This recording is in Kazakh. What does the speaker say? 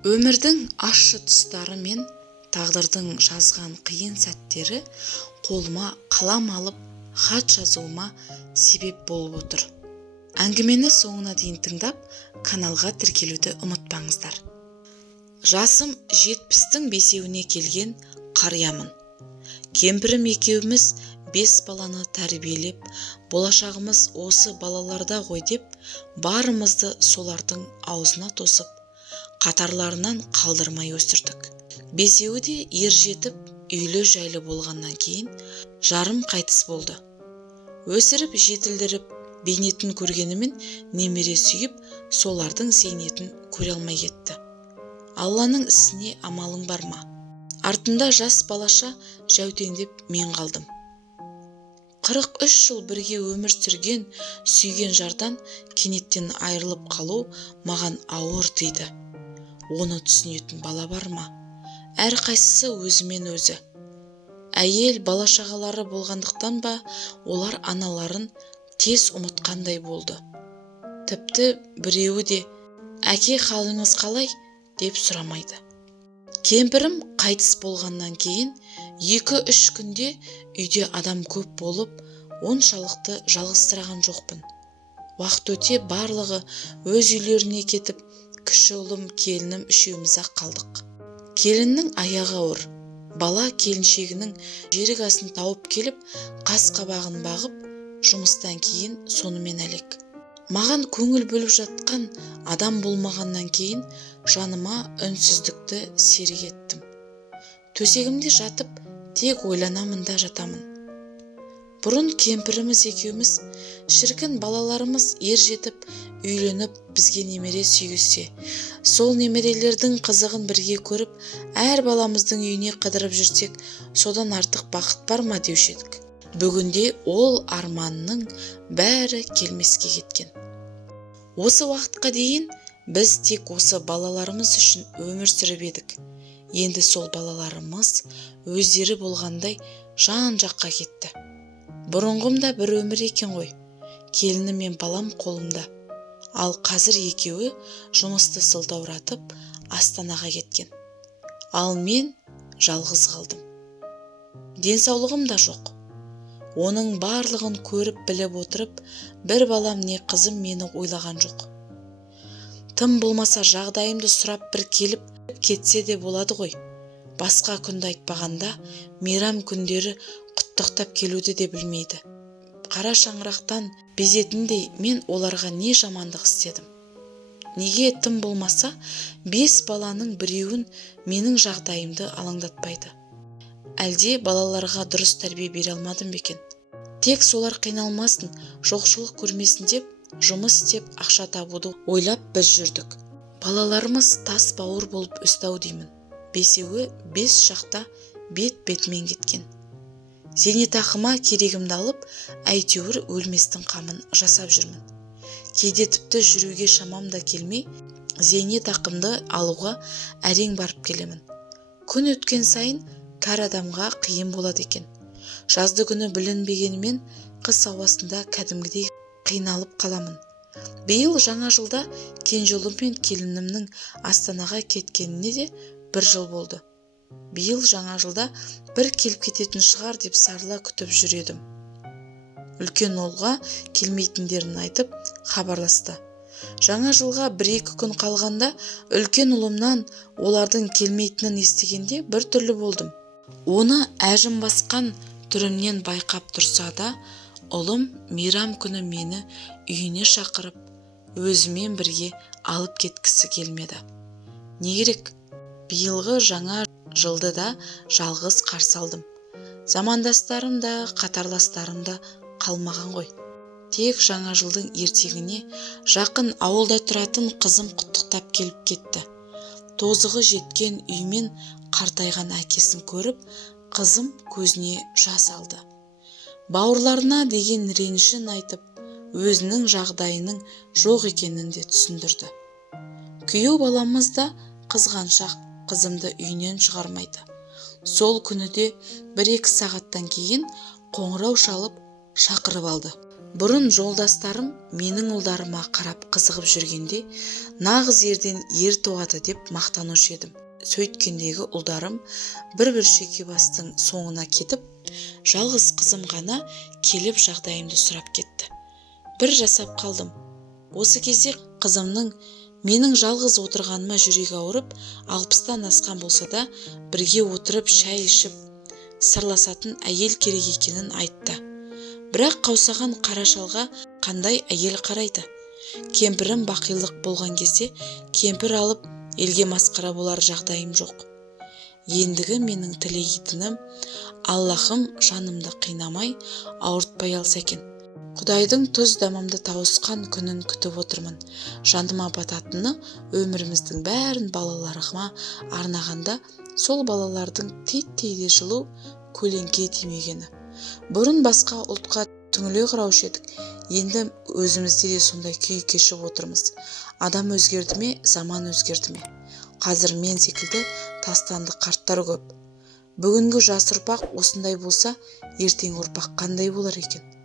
Өмірдің ащы тұстары мен тағдырдың жазған қиын сәттері қолыма қалам алып хат жазуыма себеп болып отыр. Әңгімені соңына дейін тыңдап, каналға тіркелуді ұмытпаңыздар. Жасым 70-тің бесеуіне келген қариямын. Кемпірім екеуміз 5 баланы тәрбиелеп, болашағымыз осы балаларда ғой деп, барымызды солардың аузына тосып, қатарларынан қалдырмай өсірдік. Бесеуі де ер жетіп, үйлі жайлы болғаннан кейін жарым қайтыс болды. Өсіріп, жетілдіріп, бейнетін көргенімен немере сүйіп, солардың зейнетін көре алмай кетті. Алланың ісіне амалың бар ма? Артында жас балаша жәутеңдеп мен қалдым. 43 жыл бірге өмір сүрген, сүйген жардан кенеттен айырылып қалу маған ауыр тиді. Оны түсінетін бала бар ма? Әрқайсысы өзімен өзі. Әйел бала-шағалары болғандықтан ба, олар аналарын тез ұмытқандай болды. Тіпті біреуі де «Әке, қалыңыз қалай?» деп сұрамайды. Кемпірім қайтыс болғаннан кейін 2-3 күнде үйде адам көп болып, оншалықты жалғызсыраған жоқпын. Уақыт өте барлығы өз үйлеріне кетіп, кіші ұлым, келінім үшеуміз-ақ қалдық. Келіннің аяғы ауыр. Бала келіншегінің жерік асын тауып келіп, қас-қабағын бағып, жұмыстан кейін сонымен әлек. Маған көңіл бөліп жатқан адам болмағаннан кейін жаныма үнсіздікті серік еттім. Төсегімде жатып, тек ойланамын да жатамын. Бұрын кемпіріміз екеуміз, шіркін балаларымыз ер жетіп, үйленіп, бізге немере сүйгізсе, сол немерелердің қызығын бірге көріп, әр баламыздың үйіне қыдырып жүрсек, содан артық бақыт бар ма деуші едік. Бүгінде ол арманның бәрі келмеске кеткен. Осы уақытқа дейін біз тек осы балаларымыз үшін өмір сүріп едік. Енді сол балаларымыз өздері болғандай жан-жаққа кетті. Бұрынғымда бір өмір екен ғой. Келіні мен балам қолымда. Ал қазір екеуі жұмысты сылтауратып Астанаға кеткен. Ал мен жалғыз қалдым. Денсаулығым да жоқ. Оның барлығын көріп біліп отырып, бір балам не қызым мені ойлаған жоқ. Тым болмаса жағдайымды сұрап бір келіп кетсе де болады ғой. Басқа күнді айтпағанда, мейрам күндері құттықтап келуді де білмейді. Қара шаңырақтан безетіндей мен оларға не жамандық істедім? Неге тым болмаса 5 баланың біреуін менің жағдайымды алаңдатпайды? Әлде балаларға дұрыс тәрбие бере алмадым бекен? Тек солар қиналмасын, жоқшылық көрмесін деп, жұмыс істеп ақша табуды ойлап біз жүрдік. Балаларымыз тас бауыр болып өсті-ау деймін. Бесеуі 5 шақта бет-бетімен кеткен. Зейнетақыма керегімді алып, әйтеуір өлместің қамын жасап жүрмін. Кейде тіпті жүруге шамам да келмей, зейнетақымды алуға әрең барып келемін. Күн өткен сайын кәр адамға қиын болады екен. Жазды күні білінбегенімен қыс ауасында кәдімгідей қиналып қаламын. Биыл жаңа жылда кенже ұлым мен келінімнің Астанаға кеткеніне де 1 жыл болды. Биыл жаңа жылда бір келіп кететін шығар деп сарыла күтіп жүредім. Үлкен ұлға келмейтіндерін айтып хабарласты. Жаңа жылға 1-2 күн қалғанда үлкен ұлымнан олардың келмейтінін естігенде бір түрлі болдым. Оны әжім басқан түрімнен байқап тұрса да, ұлым мейрам күні мені үйіне шақырып, өзімен бірге алып кеткісі келмеді. Не керек? Биылғы жаңа жылды да жалғыз қарсы алдым. Замандастарым да, қатарластарым да қалмаған ғой. Тек жаңа жылдың ертеңіне жақын ауылда тұратын қызым құттықтап келіп кетті. Тозығы жеткен үймен қартайған әкесін көріп, қызым көзіне жас алды. Бауырларына деген ренішін айтып, өзінің жағдайының жоқ екенін де түсіндірді. Күйеу баламыз да қызғаншақ қызымды үйінен шығармайды. Сол күні де 1-2 сағаттан кейін қоңырау шалып шақырып алды. Бұрын жолдастарым менің ұлдарыма қарап қызығып жүргенде, нағыз ерден ер туады деп мақтанушы едім. Сөйткендегі ұлдарым бір шекебастың соңына кетіп, жалғыз қызым ғана келіп жағдайымды сұрап кетті. Бір жасап қалдым. Осы кезде қызымның менің жалғыз отырғаныма жүрегі ауырып, 60-тан асқан болса да, бірге отырып шай ішіп, сырласатын әйел керек екенін айтты. Бірақ қаусаған қара шалға қандай әйел қарайды? Кемпірім бақилық болған кезде кемпір алып елге масқара болар жағдайым жоқ. Ендігі менің тілейтінім, Аллахым жанымды қинамай, ауыртпай алса екен. Құдайдың тұз дамымды тауысқан күнін күтіп отырмын. Жаныма бататыны өміріміздің бәрін балаларыма арнағанда, сол балалардың титтейде жылу көлеңке тимегені. Бұрын басқа ұлтқа түңіле қараушы едік, енді өзімізде де сондай күй кешіп отырмыз. Адам өзгерді ме, заман өзгерді ме? Қазір мен секілді тастанды қарттар көп. Бүгінгі жас ұрпақ осындай болса, ертең ұрпақ қандай болар екен?